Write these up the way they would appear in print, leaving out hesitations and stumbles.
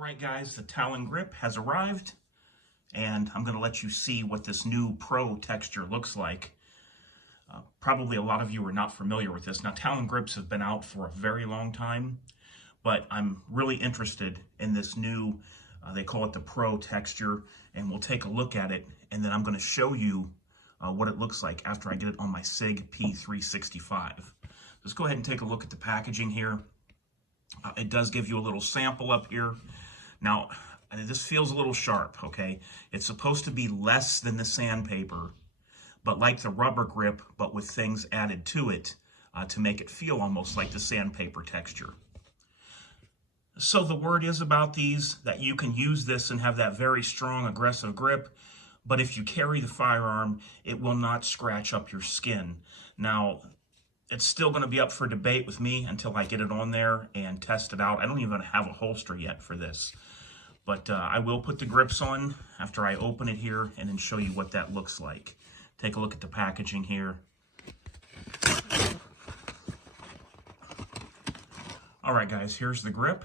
right, guys, the Talon grip has arrived, and I'm going to let you see what this new Pro texture looks like. Probably a lot of you are not familiar with this. Now, Talon grips have been out for a very long time, but I'm really interested in this new, they call it the Pro texture, and we'll take a look at it, and then I'm going to show you what it looks like after I get it on my SIG P365. Let's go ahead and take a look at the packaging here. It does give you a little sample up here. Now, this feels a little sharp, okay? It's supposed to be less than the sandpaper, but like the rubber grip, but with things added to it to make it feel almost like the sandpaper texture. So the word is about these that you can use this and have that very strong, aggressive grip, but if you carry the firearm, it will not scratch up your skin. Now, it's still going to be up for debate with me until I get it on there and test it out. I don't even have a holster yet for this. But I will put the grips on after I open it here and then show you what that looks like. Take a look at the packaging here. All right, guys, here's the grip.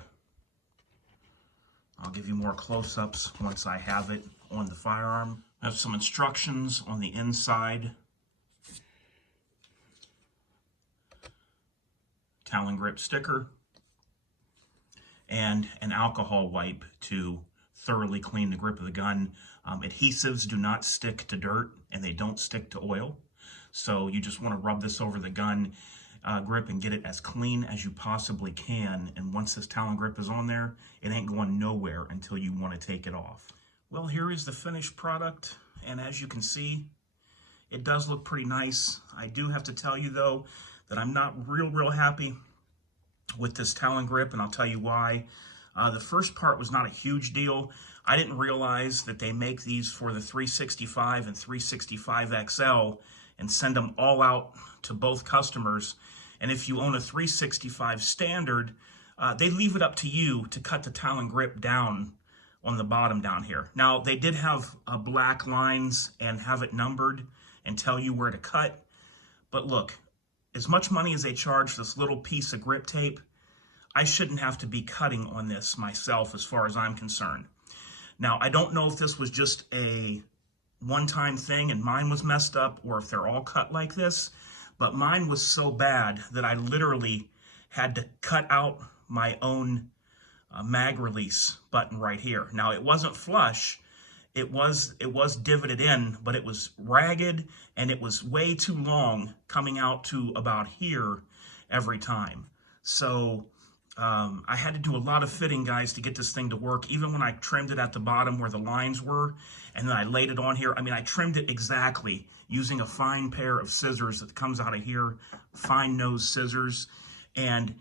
I'll give you more close-ups once I have it on the firearm. I have some instructions on the inside. Talon grip sticker, and an alcohol wipe to thoroughly clean the grip of the gun. Adhesives do not stick to dirt, and they don't stick to oil. So you just want to rub this over the gun grip and get it as clean as you possibly can. And once this Talon grip is on there, it ain't going nowhere until you want to take it off. Well, here is the finished product, and as you can see, it does look pretty nice. I do have to tell you, though, that I'm not real happy with this Talon grip, and I'll tell you why. The first part was not a huge deal. I didn't realize that they make these for the 365 and 365 XL and send them all out to both customers. And if you own a 365 standard, they leave it up to you to cut the Talon grip down on the bottom down here. Now, they did have black lines and have it numbered and tell you where to cut, but look, as much money as they charge for this little piece of grip tape, I shouldn't have to be cutting on this myself as far as I'm concerned. Now, I don't know if this was just a one-time thing and mine was messed up or if they're all cut like this, but mine was so bad that I literally had to cut out my own mag release button right here. Now, it wasn't flush. It was divoted in, but it was ragged and it was way too long, coming out to about here every time. So I had to do a lot of fitting, guys, to get this thing to work. Even when I trimmed it at the bottom where the lines were, and then I laid it on here, I mean, I trimmed it exactly using a fine pair of scissors that comes out of here, fine nose scissors. And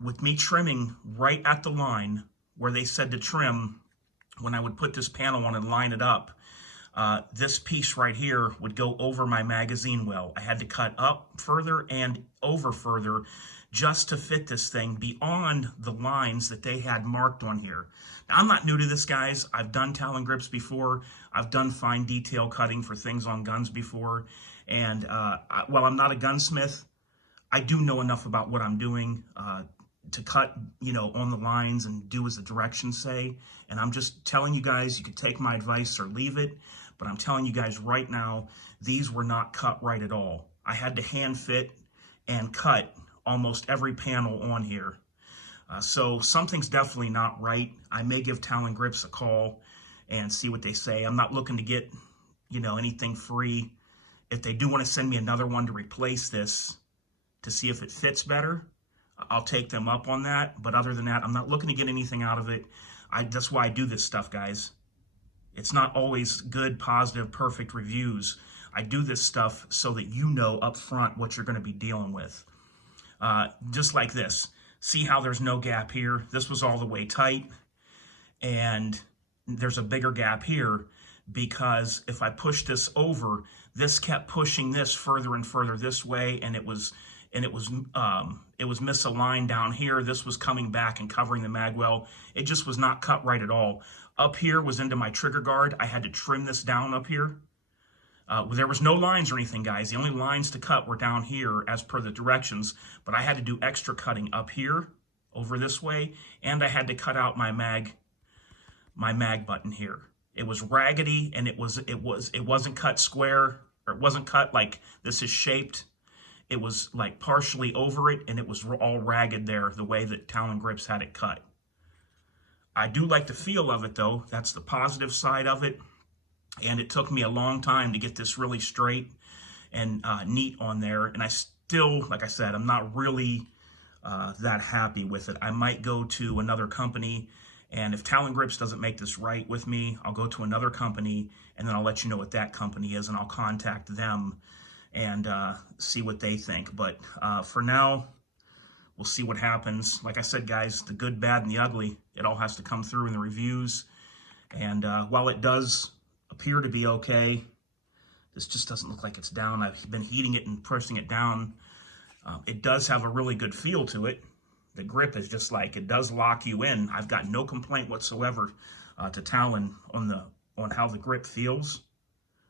with me trimming right at the line where they said to trim, when I would put this panel on and line it up, this piece right here would go over my magazine well. I had to cut up further and over further just to fit this thing beyond the lines that they had marked on here. Now, I'm not new to this, guys. I've done Talon grips before. I've done fine detail cutting for things on guns before. And while I'm not a gunsmith, I do know enough about what I'm doing to cut, you know, on the lines and do as the directions say. And I'm just telling you guys, you could take my advice or leave it, but I'm telling you guys right now, these were not cut right at all. I had to hand fit and cut almost every panel on here. So something's definitely not right. I may give Talon grips a call and see what they say. I'm not looking to get, you know, anything free. If they do want to send me another one to replace this to see if it fits better, I'll take them up on that. But other than that, I'm not looking to get anything out of it. That's why I do this stuff, guys. It's not always good, positive, perfect reviews. I do this stuff so that you know up front what you're going to be dealing with. Just like this. See how there's no gap here? This was all the way tight. And there's a bigger gap here because if I push this over, this kept pushing this further and further this way, and it was misaligned down here. This was coming back and covering the magwell. It just was not cut right at all. Up here was into my trigger guard. I had to trim this down up here. There was no lines or anything, guys. The only lines to cut were down here as per the directions, but I had to do extra cutting up here over this way, and I had to cut out my mag my mag button here. It was raggedy, and it wasn't cut square, or it wasn't cut like this is shaped. It was like partially over it, and it was all ragged there, the way that Talon Grips had it cut. I do like the feel of it, though. That's the positive side of it. And it took me a long time to get this really straight and neat on there. And I still, like I said, I'm not really that happy with it. I might go to another company, and if Talon Grips doesn't make this right with me, I'll go to another company, and then I'll let you know what that company is, and I'll contact them and see what they think. But for now, we'll see what happens. Like I said, guys, the good, bad, and the ugly, it all has to come through in the reviews. And while it does appear to be okay, this just doesn't look like it's down. I've been heating it and pressing it down. It does have a really good feel to it. The grip is just like, it does lock you in. I've got no complaint whatsoever to Talon on how the grip feels.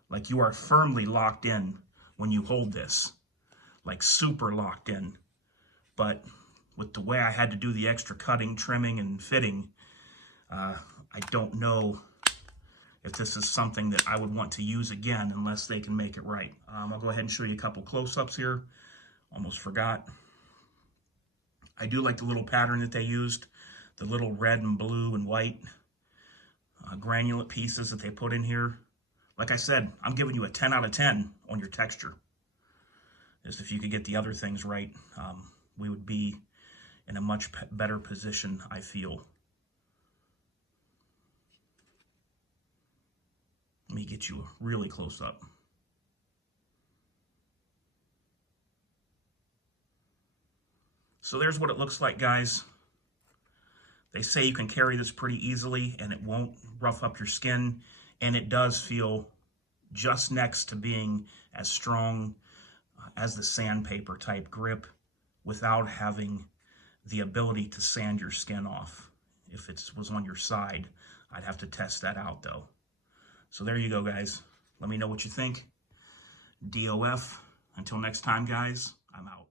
Like, you are firmly locked in when you hold this, like super locked in. But with the way I had to do the extra cutting, trimming, and fitting, I don't know if this is something that I would want to use again unless they can make it right. I'll go ahead and show you a couple close-ups here. Almost forgot. I do like the little pattern that they used, the little red and blue and white granulate pieces that they put in here. Like I said, I'm giving you a 10 out of 10 on your texture. Just if you could get the other things right, we would be in a much better position, I feel. Let me get you a really close up. So there's what it looks like, guys. They say you can carry this pretty easily and it won't rough up your skin. And it does feel just next to being as strong as the sandpaper type grip without having the ability to sand your skin off. If it was on your side, I'd have to test that out though. So there you go, guys. Let me know what you think. DOF. Until next time, guys, I'm out.